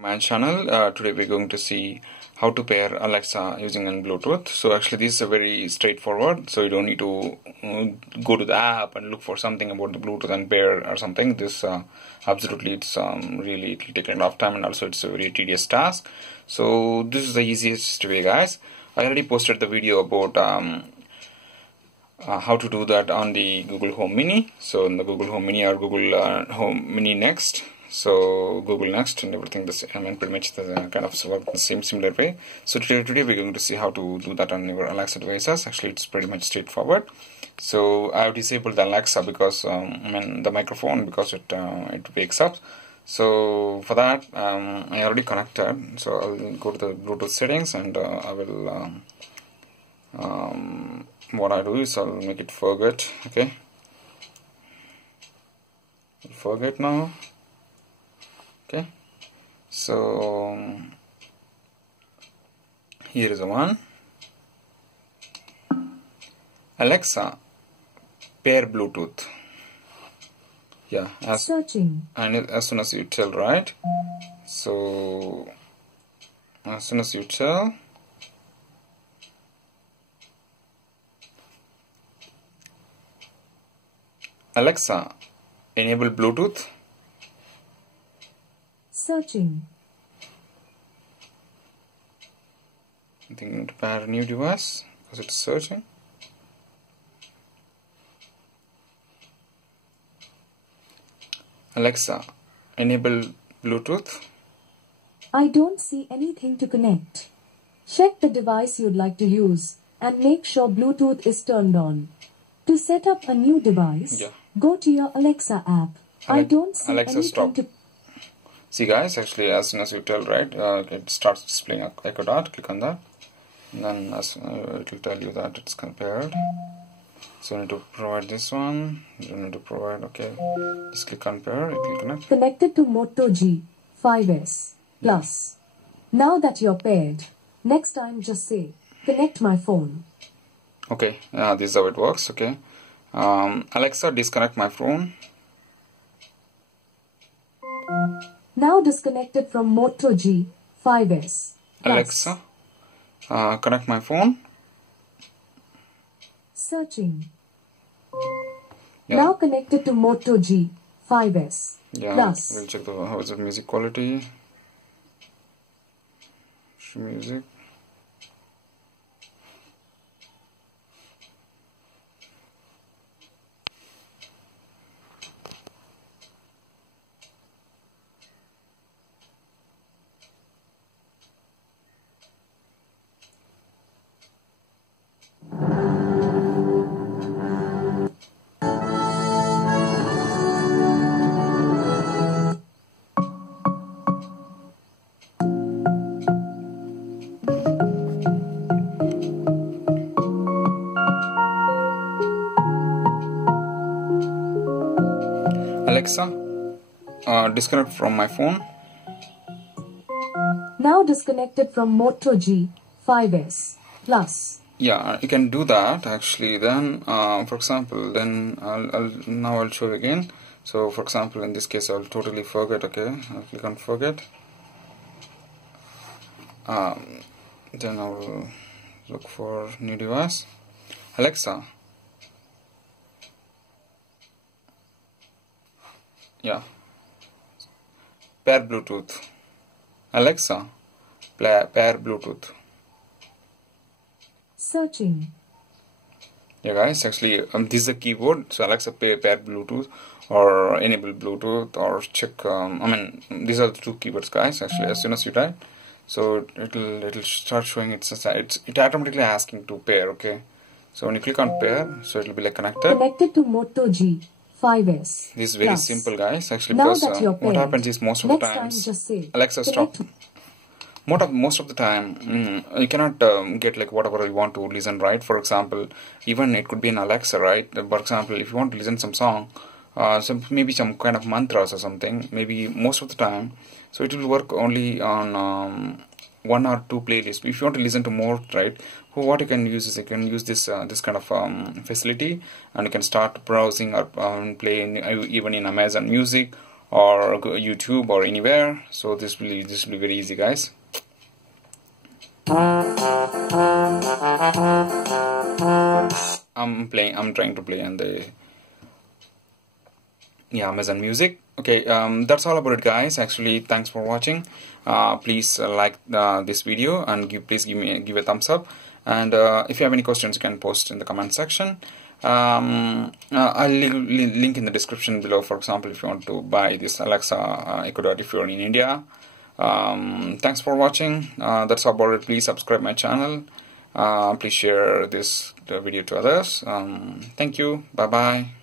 My channel. Today we're going to see how to pair Alexa using Bluetooth. So actually this is a very straightforward, so you don't need to go to the app and look for something about the Bluetooth and pair or something. This absolutely it's really it'll take a lot of time, and also it's a very tedious task. So this is the easiest way, guys. I already posted the video about how to do that on the Google Home Mini. So in the Google Home Mini or Google Home Mini Next. So Google Next and everything, pretty much the kind of work the same similar way. So today we're going to see how to do that on your Alexa devices. Actually, it's pretty much straightforward. So I have disabled the Alexa because the microphone, because it wakes up. So for that I already connected. So I'll go to the Bluetooth settings, and I will what I do is I'll make it forget. Okay, forget now. Okay, so here is the one. Alexa, pair Bluetooth. Yeah, searching. And as soon as you tell, right? So as soon as you tell, Alexa, enable Bluetooth. Searching. I think I need to pair a new device because it's searching. Alexa, enable Bluetooth. I don't see anything to connect. Check the device you'd like to use and make sure Bluetooth is turned on. To set up a new device, go to your Alexa app. I don't see Alexa, anything stop. to... See guys, actually as soon as you tell, right, it starts displaying a echo dot. Click on that, and then it will tell you that it's compared. So you need to provide this one. You need to provide, okay, just click on pair, it will connect. Connected to Moto G5S Plus. Now that you're paired, next time just say, connect my phone. Okay, this is how it works. Okay, Alexa, disconnect my phone. Now disconnected from Moto G5S. Alexa, connect my phone. Searching. Now connected to Moto G5S. Plus. We'll check how is the music quality. Music. Alexa, disconnect from my phone. Now disconnected from Moto G5S Plus. Yeah, you can do that actually. Then, for example, then I'll show you again. So, for example, in this case, I'll totally forget. Okay, I'll click on forget. Then I will look for new device. Alexa. Yeah, pair Bluetooth. Alexa, pair Bluetooth. Searching. Yeah guys, actually this is the keyboard. So Alexa, pair Bluetooth or enable Bluetooth or check. These are the two keywords, guys. Actually, as soon as you type, so it'll start showing it automatically asking to pair. Okay, so when you click on pair, so it'll be like connected. Connected to Moto G5S. This is very simple, guys. Actually, because what happens is most of the times, Alexa, stop. Most of the time, you cannot get like whatever you want to listen, right? For example, even it could be an Alexa, right? For example, if you want to listen some song, maybe some kind of mantras or something, maybe most of the time, so it will work only on one or two playlists. If you want to listen to more, right, what you can use is you can use this this kind of facility, and you can start browsing or playing even in Amazon Music or YouTube or anywhere. So this will be very easy, guys. I'm trying to play on the Amazon Music. Okay, that's all about it, guys. Actually, thanks for watching. Please like this video, and please give a thumbs up. And if you have any questions, you can post in the comment section. I'll link in the description below. For example, if you want to buy this Alexa Echo Dot if you're in India. Thanks for watching. That's all about it. Please subscribe my channel. Please share this video to others. Thank you. Bye bye.